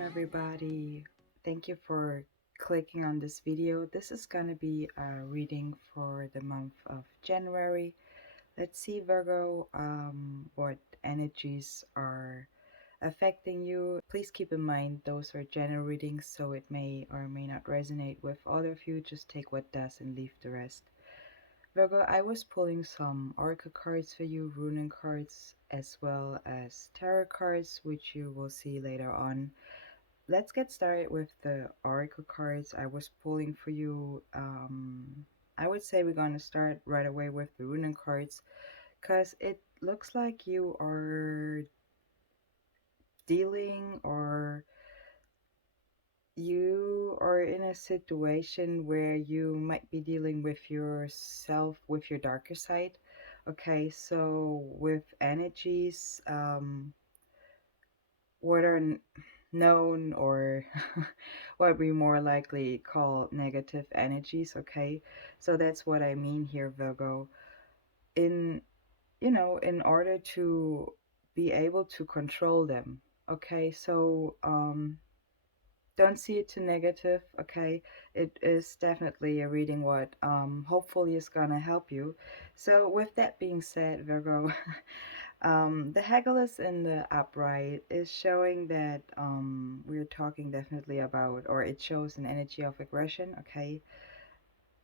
everybody. Thank you for clicking on this video. This is going to be a reading for the month of January. Let's see, Virgo, what energies are affecting you. Please keep in mind those are general readings, so it may or may not resonate with all of you. Just take what does and leave the rest. Virgo, I was pulling some oracle cards for you, runic cards, as well as tarot cards, which you will see later on. Let's get started with the oracle cards I was pulling for you. I would say we're going to start right away with the runic cards because it looks like you are dealing or you are in a situation where you might be dealing with yourself, with your darker side. Okay, so with energies, what are known or what we more likely call negative energies. Okay, so that's what I mean here, Virgo. In in order to be able to control them. Okay, so don't see it too negative. Okay, it is definitely a reading what hopefully is gonna help you. So with that being said, Virgo, the Hegel in the upright is showing that we're talking definitely about, or it shows an energy of aggression. Okay,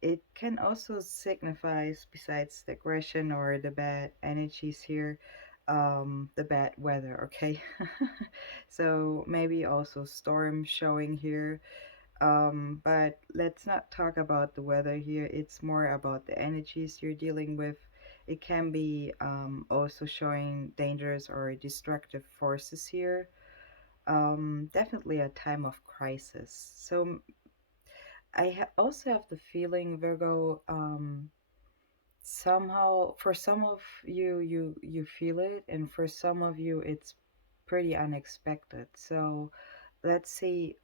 it can also signify, besides the aggression or the bad energies here, the bad weather. Okay, so maybe also storm showing here. But let's not talk about the weather here. It's more about the energies you're dealing with. It can be also showing dangerous or destructive forces here. Definitely a time of crisis. So also have the feeling, Virgo, somehow for some of you, you feel it, and for some of you, it's pretty unexpected. So let's see.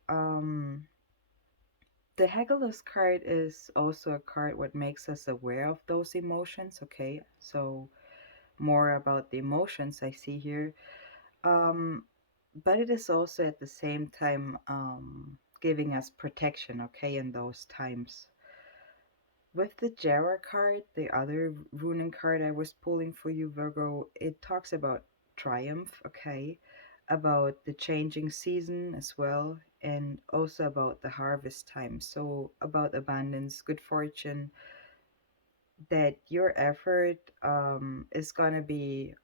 The Hegel's card is also a card what makes us aware of those emotions. Okay, so more about the emotions I see here. But it is also at the same time giving us protection. Okay, in those times. With the Jera card, the other runing card I was pulling for you, Virgo, it talks about triumph. Okay, about the changing season as well, and also about the harvest time. So, about abundance, good fortune, that your effort is gonna be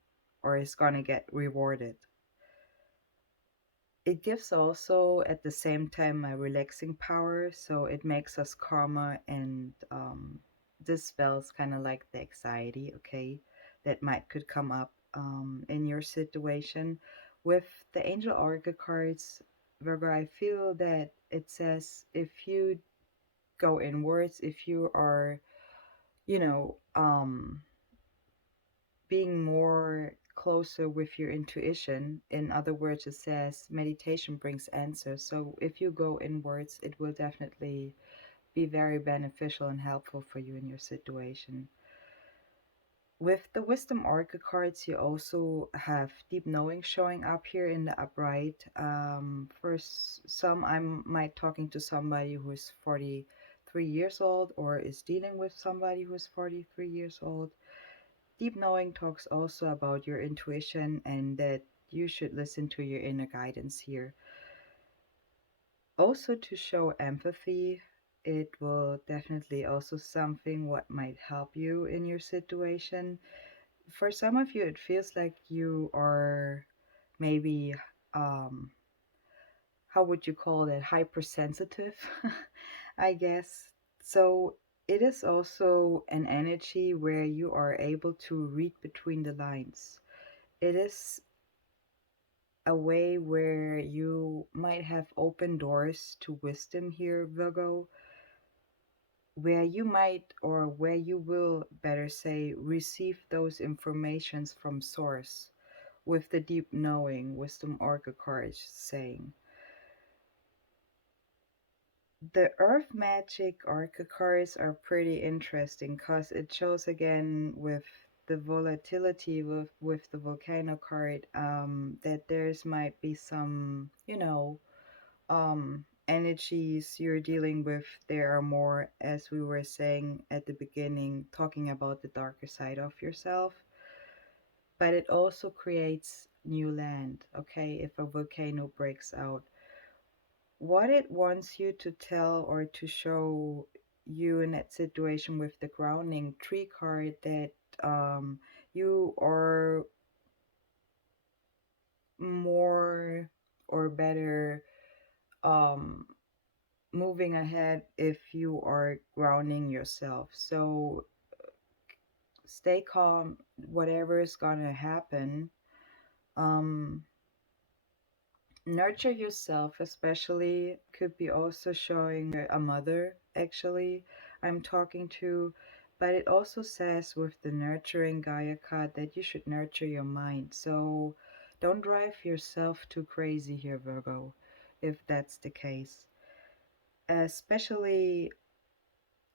or is gonna get rewarded. It gives also at the same time a relaxing power, so it makes us calmer and dispels kind of like the anxiety, okay, that might could come up in your situation. With the angel oracle cards, Virgo, I feel that it says if you go inwards, if you are, you know, being more closer with your intuition. In other words, it says meditation brings answers. So if you go inwards, it will definitely be very beneficial and helpful for you in your situation. With the wisdom oracle cards, you also have deep knowing showing up here in the upright. For some, I might talking to somebody who is 43 years old or is dealing with somebody who is 43 years old. Deep knowing talks also about your intuition and that you should listen to your inner guidance here. Also to show empathy, it will definitely also something what might help you in your situation. For some of you, it feels like you are maybe, um, how would you call that, hypersensitive, I guess. So it is also an energy where you are able to read between the lines. It is a way where you might have open doors to wisdom here, Virgo, where you might, or where you will, better say, receive those informations from source with the deep knowing, wisdom oracle cards saying. The earth magic oracle cards are pretty interesting because it shows again with the volatility with the volcano card, that there's might be some, energies you're dealing with, there are more, as we were saying at the beginning, talking about the darker side of yourself, but it also creates new land. Okay, if a volcano breaks out, what it wants you to tell or to show you in that situation with the grounding tree card, that um, you are more or better um, moving ahead if you are grounding yourself. So stay calm, whatever is gonna happen. Um, Nurture yourself, especially could be also showing a mother, actually, I'm talking to. But it also says with the nurturing Gaia card that you should nurture your mind. So don't drive yourself too crazy here, Virgo, if that's the case. Especially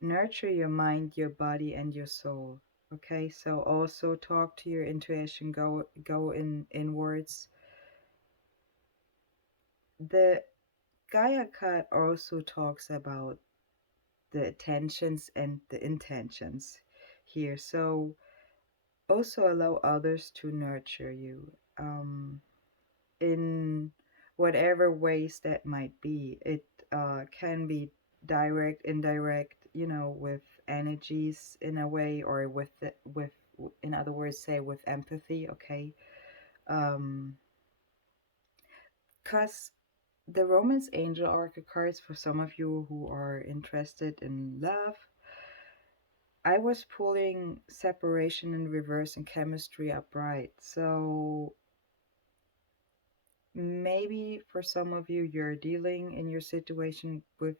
nurture your mind, your body, and your soul. Okay, so also talk to your intuition, go in inwards. The Gaia card also talks about the attentions and the intentions here. So also allow others to nurture you in whatever ways that might be. It can be direct, indirect, with energies in a way, or in other words, say with empathy. Okay, um, cause the Romance Angel Oracle cards, for some of you who are interested in love, I was pulling separation in reverse and chemistry upright. So maybe for some of you, you're dealing in your situation with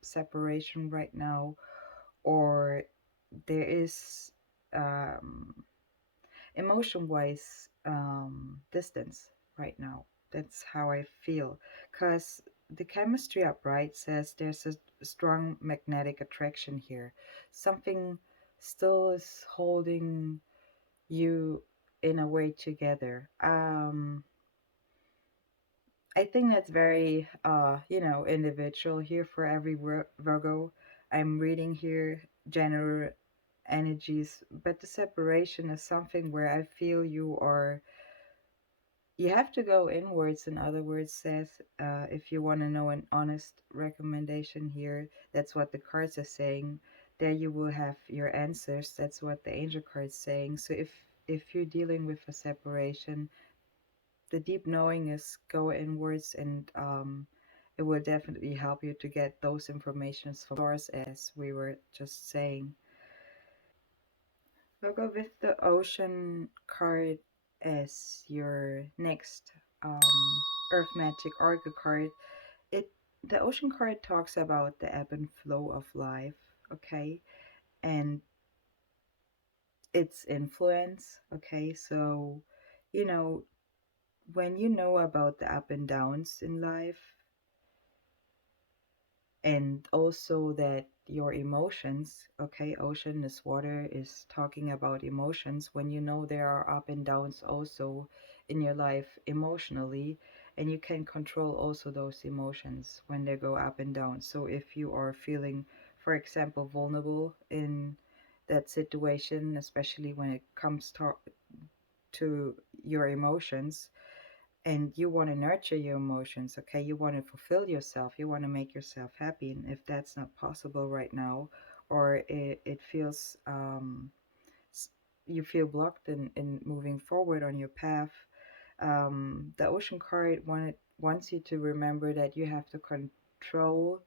separation right now, or there is um, emotion wise distance right now. That's how I feel. Because the chemistry upright says there's a strong magnetic attraction here. Something still is holding you in a way together. I think that's very, individual here for every Virgo. I'm reading here general energies, but the separation is something where I feel you have to go inwards. In other words, says, if you want to know an honest recommendation here, that's what the cards are saying. There you will have your answers. That's what the angel card's saying. So if you're dealing with a separation, the deep knowing is go inwards, and it will definitely help you to get those informations from source, as we were just saying. We'll go with the ocean card as your next um, Earth Magic Oracle card. It The ocean card talks about the ebb and flow of life, okay, and its influence. Okay, so you know when you know about the up and downs in life, and also that your emotions, okay, ocean is water, is talking about emotions. When you know there are up and downs also in your life emotionally, and you can control also those emotions when they go up and down. So if you are feeling, for example, vulnerable in that situation, especially when it comes to your emotions, and you want to nurture your emotions, okay, you want to fulfill yourself, you want to make yourself happy, and if that's not possible right now, or it feels you feel blocked in moving forward on your path, the ocean card wants you to remember that you have to control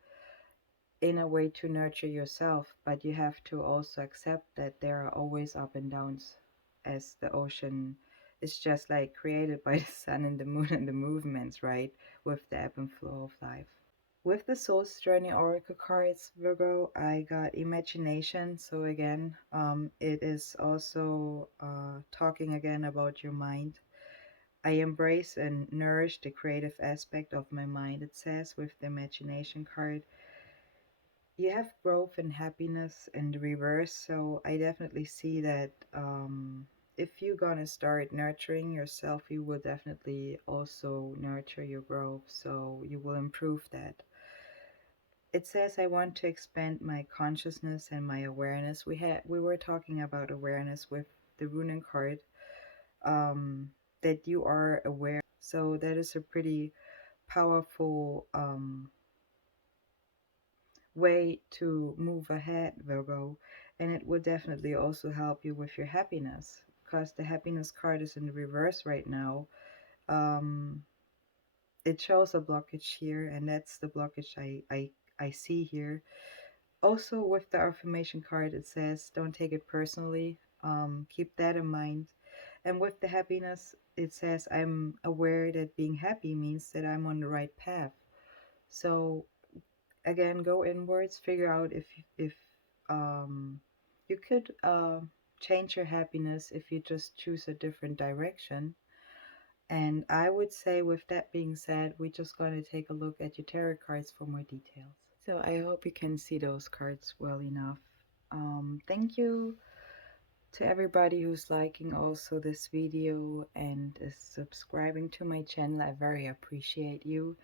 in a way to nurture yourself, but you have to also accept that there are always up and downs, as the ocean is just like created by the sun and the moon and the movements, right? With the ebb and flow of life. With the Soul's Journey Oracle cards, Virgo, I got imagination. So again, it is also talking again about your mind. I embrace and nourish the creative aspect of my mind, it says with the imagination card. You have growth and happiness in the reverse, so I definitely see that if you're gonna start nurturing yourself, you will definitely also nurture your growth, so you will improve that. It says, I want to expand my consciousness and my awareness. We were talking about awareness with the rune card, that you are aware. So that is a pretty powerful way to move ahead, Virgo. And it will definitely also help you with your happiness, because the happiness card is in the reverse right now. Um, it shows a blockage here, and that's the blockage I see here. Also, with the affirmation card, it says, don't take it personally. Keep that in mind. And with the happiness, it says, I'm aware that being happy means that I'm on the right path. So again, go inwards, figure out if um, you could change your happiness if you just choose a different direction. And I would say, with that being said, we're just going to take a look at your tarot cards for more details. So I hope you can see those cards well enough. Thank you to everybody who's liking also this video and is subscribing to my channel. I very appreciate you.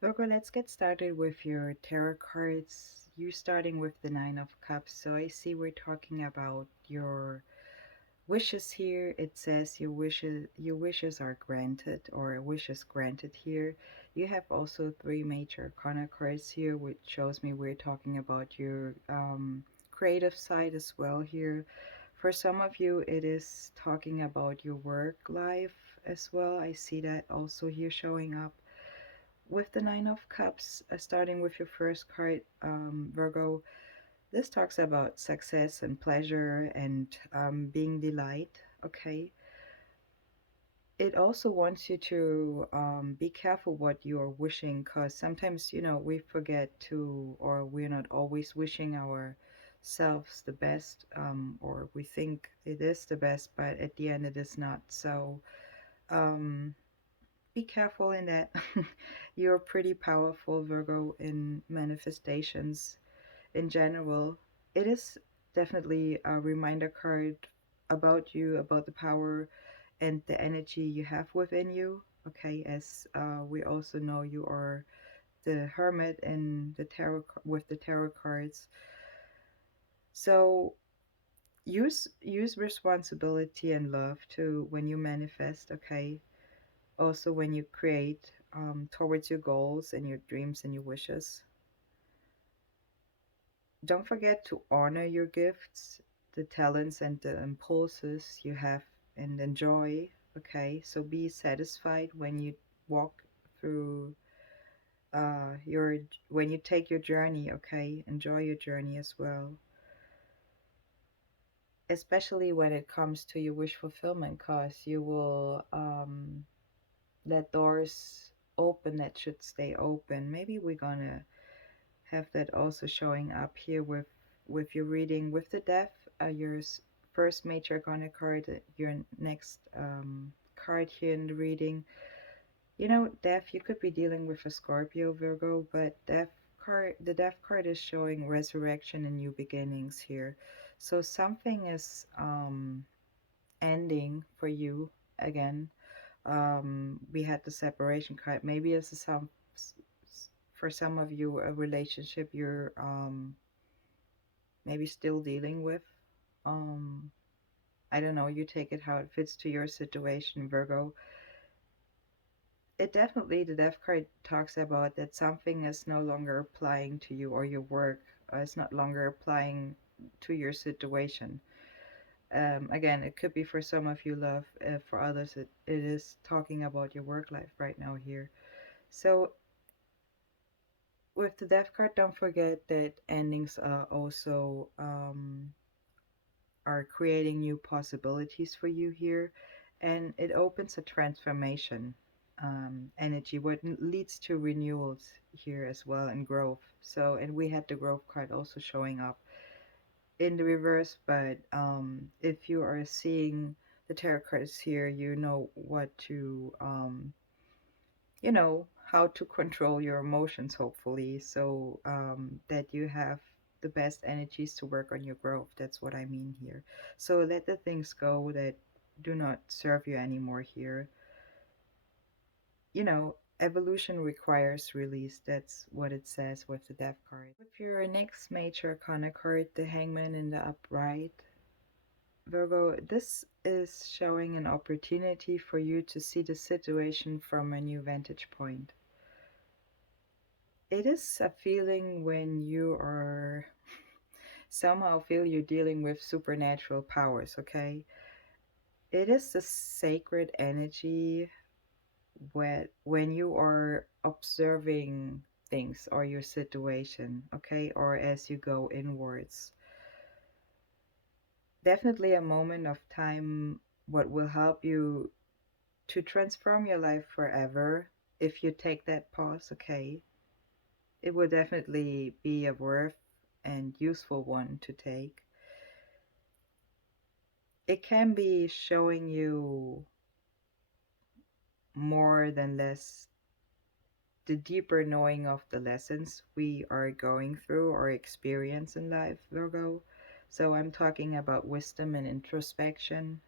Virgo, let's get started with your tarot cards. You're starting with the Nine of Cups. So I see we're talking about your wishes here. It says your wishes are granted, or wishes granted here. You have also three major arcana cards here, which shows me we're talking about your creative side as well here. For some of you, it is talking about your work life as well. I see that also here showing up with the Nine of Cups. Starting with your first card, Virgo, this talks about success and pleasure and being delight. Okay. It also wants you to be careful what you're wishing, because sometimes, we forget to, or we're not always wishing ourselves the best, or we think it is the best, but at the end it is not. So um, be careful in that. You're pretty powerful, Virgo, in manifestations in general. It is definitely a reminder card about you, about the power and the energy you have within you. Okay, as we also know, you are the hermit in the tarot with the tarot cards. So use responsibility and love to when you manifest. Okay, also when you create towards your goals and your dreams and your wishes. Don't forget to honor your gifts, the talents and the impulses you have, and enjoy. Okay, so be satisfied when you walk through your when you take your journey. Okay, enjoy your journey as well, especially when it comes to your wish fulfillment, cause you will let doors open that should stay open. Maybe we're gonna have that also showing up here with your reading with the death, your first major arcana card, your next card here in the reading. Death, you could be dealing with a Scorpio, Virgo, but the death card is showing resurrection and new beginnings here. So something is ending for you again. We had the separation card. Maybe this is for some of you, a relationship you're maybe still dealing with. Um, I don't know, you take it how it fits to your situation, Virgo. The death card talks about that something is no longer applying to you or your work. It's not longer applying to your situation. Again, it could be for some of you love, for others, it is talking about your work life right now here. So with the death card, don't forget that endings also are creating new possibilities for you here, and it opens a transformation energy, what leads to renewals here as well, and growth. So, and we had the growth card also showing up in the reverse, but if you are seeing the tarot cards here, you know what to you know how to control your emotions, hopefully, so that you have the best energies to work on your growth. That's what I mean here. So let the things go that do not serve you anymore here. You know, evolution requires release. That's what it says with the Death card. With your next major arcana card, the Hangman in the upright, Virgo, this is showing an opportunity for you to see the situation from a new vantage point. It is a feeling when you are somehow feel you're dealing with supernatural powers, okay? It is the sacred energy when you are observing things or your situation, okay? Or as you go inwards. Definitely a moment of time what will help you to transform your life forever if you take that pause, okay? It will definitely be a worth and useful one to take. It can be showing you more than less the deeper knowing of the lessons we are going through or experience in life, Virgo. So I'm talking about wisdom and introspection.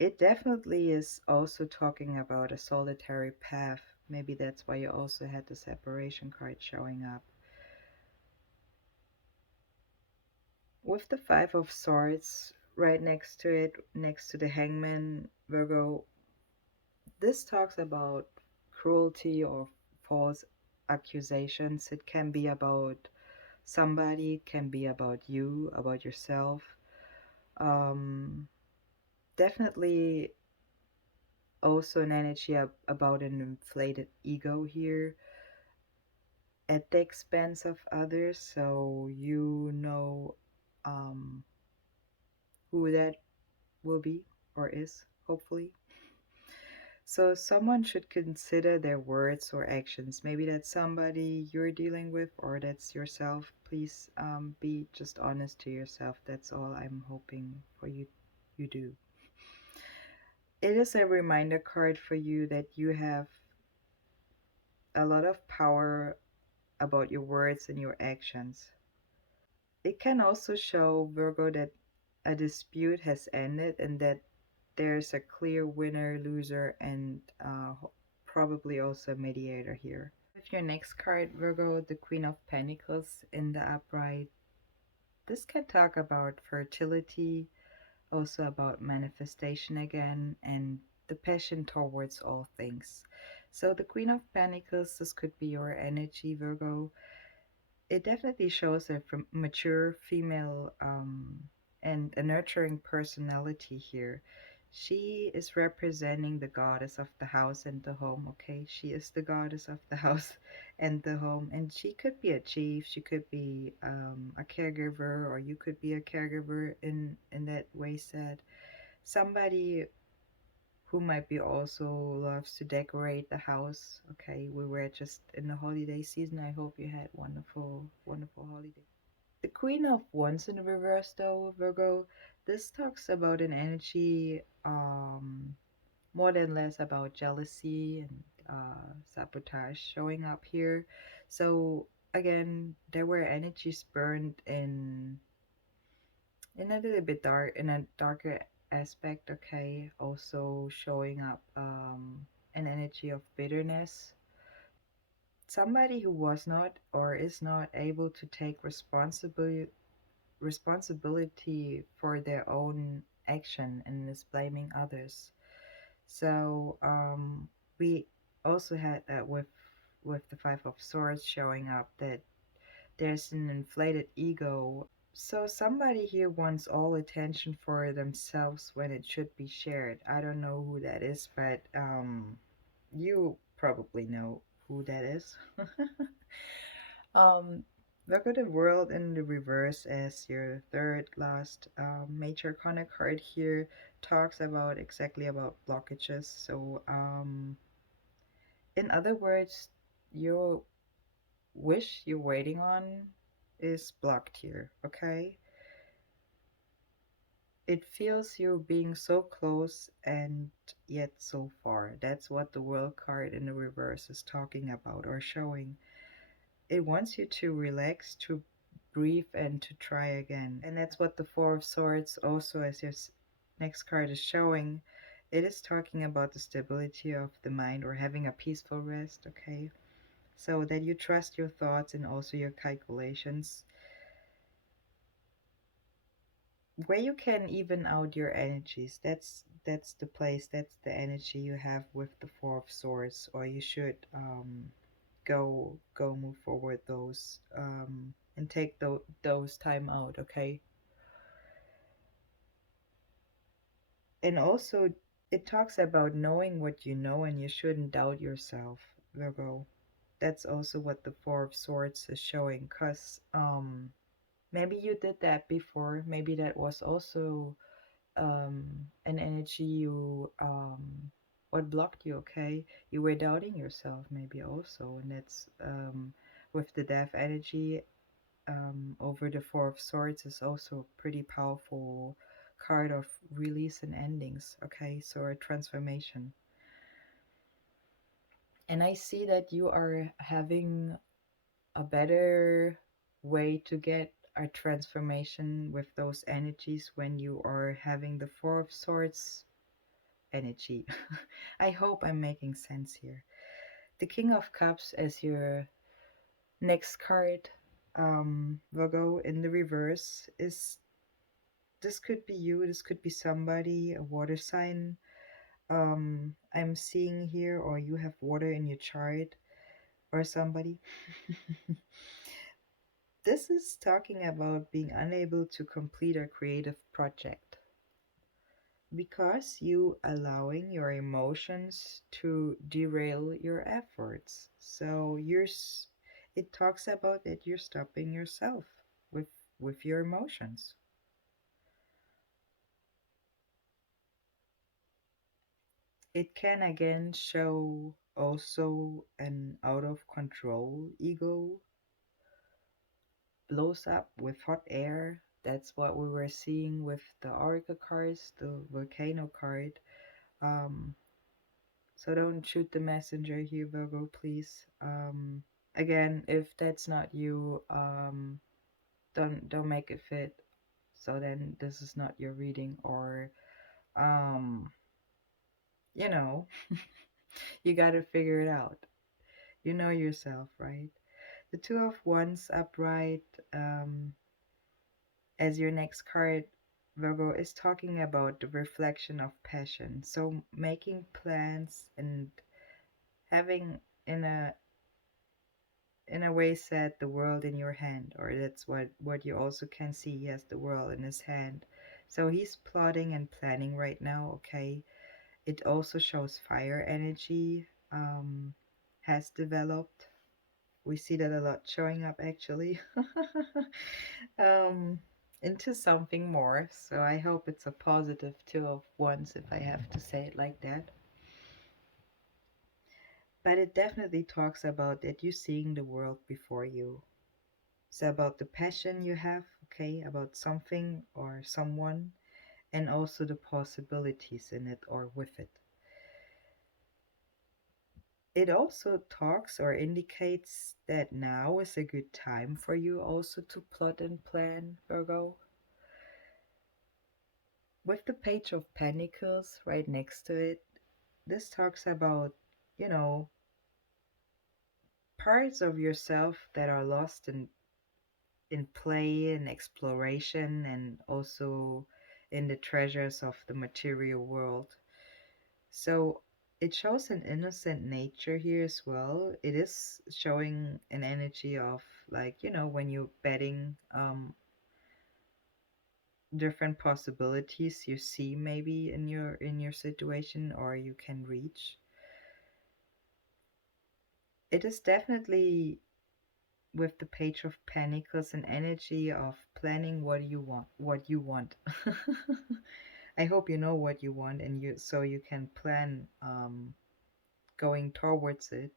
It definitely is also talking about a solitary path. Maybe that's why you also had the separation card showing up. With the Five of Swords right next to it, next to the Hangman, Virgo, this talks about cruelty or false accusations. It can be about somebody, it can be about you, about yourself. Um, Definitely also an energy about an inflated ego here at the expense of others. So you know um, who that will be or is, hopefully. So someone should consider their words or actions. Maybe that's somebody you're dealing with or that's yourself. Please be just honest to yourself. That's all I'm hoping for you do. It is a reminder card for you that you have a lot of power about your words and your actions. It can also show, Virgo, that a dispute has ended and that there's a clear winner, loser, and probably also a mediator here. With your next card, Virgo, the Queen of Pentacles in the upright, this can talk about fertility, also about manifestation again, and the passion towards all things. So the Queen of Pentacles, this could be your energy, Virgo. It definitely shows a mature female and a nurturing personality here. She is representing the goddess of the house and the home, okay? She is the goddess of the house and the home. And she could be a chief, she could be a caregiver, or you could be a caregiver in that way said. Somebody who might be also loves to decorate the house. Okay, we were just in the holiday season. I hope you had wonderful, wonderful holiday. The Queen of Wands in reverse, though, Virgo, this talks about an energy more than less about jealousy and sabotage showing up here. So again, there were energies burned in a little bit dark, in a darker aspect, okay, also showing up an energy of bitterness. Somebody who was not or is not able to take responsibility for their own action and is blaming others. So we also had that with the Five of Swords showing up that there's an inflated ego. So somebody here wants all attention for themselves when it should be shared. I don't know who that is, but you probably know who that is. um, Look at the world in the reverse as your third last major arcana card here talks about exactly about blockages. So in other words, your wish you're waiting on is blocked here. Okay, it feels you being so close and yet so far. That's what the world card in the reverse is talking about or showing. It wants you to relax, to breathe, and to try again. And that's what the Four of Swords also, next card is showing, it is talking about the stability of the mind or having a peaceful rest, okay? So that you trust your thoughts and also your calculations, where you can even out your energies. That's the place, that's the energy you have with the Four of Swords, or you should go move forward those and take those time out, okay? And also, it talks about knowing what you know, and you shouldn't doubt yourself, Virgo. That's also what the Four of Swords is showing, because maybe you did that before. Maybe that was also an energy you what blocked you, okay? You were doubting yourself, maybe also, and that's with the Death energy over the Four of Swords is also a pretty powerful card of release and endings, okay? So a transformation. And I see that you are having a better way to get a transformation with those energies when you are having the Four of Swords energy. I hope I'm making sense here. The King of Cups as your next card, Virgo, in the reverse is, this could be you, this could be somebody, a water sign. I'm seeing here, or you have water in your chart, or somebody. This is talking about being unable to complete a creative project because you allowing your emotions to derail your efforts. So it talks about that you're stopping yourself with your emotions. It can again show also an out of control ego blows up with hot air. That's what we were seeing with the Oracle cards, the Volcano card. Um, so don't shoot the messenger here, Virgo, please. Again, if that's not you, don't make it fit. So then this is not your reading, or um, you know, you gotta figure it out. You know yourself, right? The Two of Wands upright, as your next card, Virgo, is talking about the reflection of passion. So making plans and having in a way set the world in your hand, or that's what you also can see. He has the world in his hand. So he's plotting and planning right now, okay? It also shows fire energy has developed. We see that a lot showing up actually. um, into something more. So I hope it's a positive Two of Wands, if I have to say it like that. But it definitely talks about that you seeing the world before you. So about the passion you have, okay, about something or someone, and also the possibilities in it or with it. It also talks or indicates that now is a good time for you also to plot and plan, Virgo. With the Page of Pentacles right next to it, this talks about, you know, parts of yourself that are lost in play and exploration, and also in the treasures of the material world. So it shows an innocent nature here as well. It is showing an energy of, like, you know, when you're betting different possibilities you see maybe in your situation, or you can reach. It is definitely with the Page of Pentacles an energy of planning what you want. I hope you know what you want, and you so you can plan going towards it.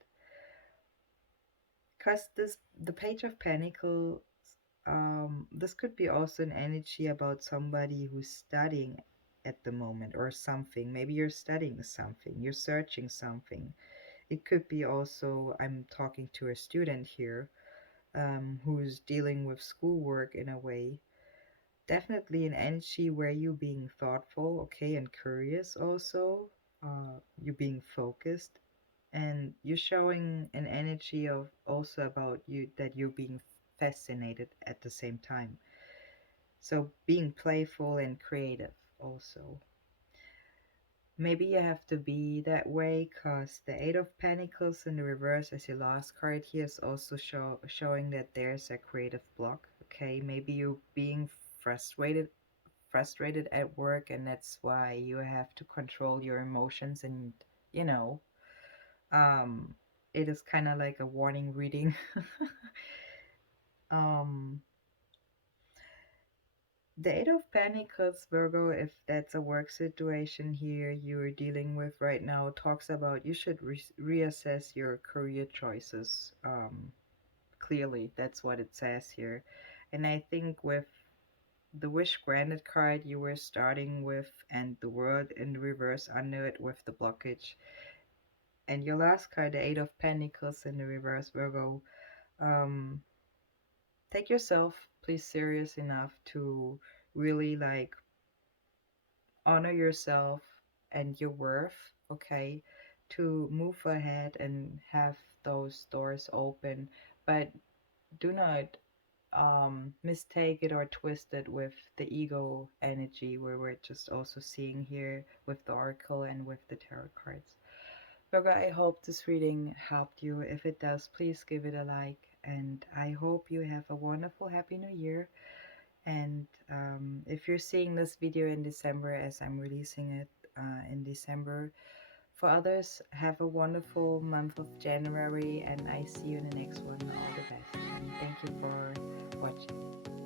Because this the Page of Pentacles, this could be also an energy about somebody who's studying at the moment or something. Maybe you're studying something, you're searching something. It could be also, I'm talking to a student here who's dealing with schoolwork in a way. definitely an energy where you being thoughtful, okay, and curious also. You being focused, and you're showing an energy of also about you that you're being fascinated at the same time. So being playful and creative also. Maybe you have to be that way because the Eight of Pentacles in the reverse as your last card here is also showing that there's a creative block. Okay, maybe you're being frustrated at work, and that's why you have to control your emotions, and you know, um it is kind of like a warning reading. um The Eight of Pentacles, Virgo, if that's a work situation here you're dealing with right now, talks about you should reassess your career choices. Clearly, that's what it says here. And I think with the Wish Granted card you were starting with, and the World in reverse under it with the blockage, and your last card, the Eight of Pentacles in the reverse, Virgo, um, take yourself, please, serious enough to really like honor yourself and your worth, okay, to move ahead and have those doors open, but do not mistake it or twist it with the ego energy where we're just also seeing here with the oracle and with the tarot cards. Virgo, I hope this reading helped you. If it does, please give it a like, and I hope you have a wonderful happy new year. And if you're seeing this video in December as I'm releasing it in December, for others, have a wonderful month of January, and I see you in the next one. All the best, and thank you for watching.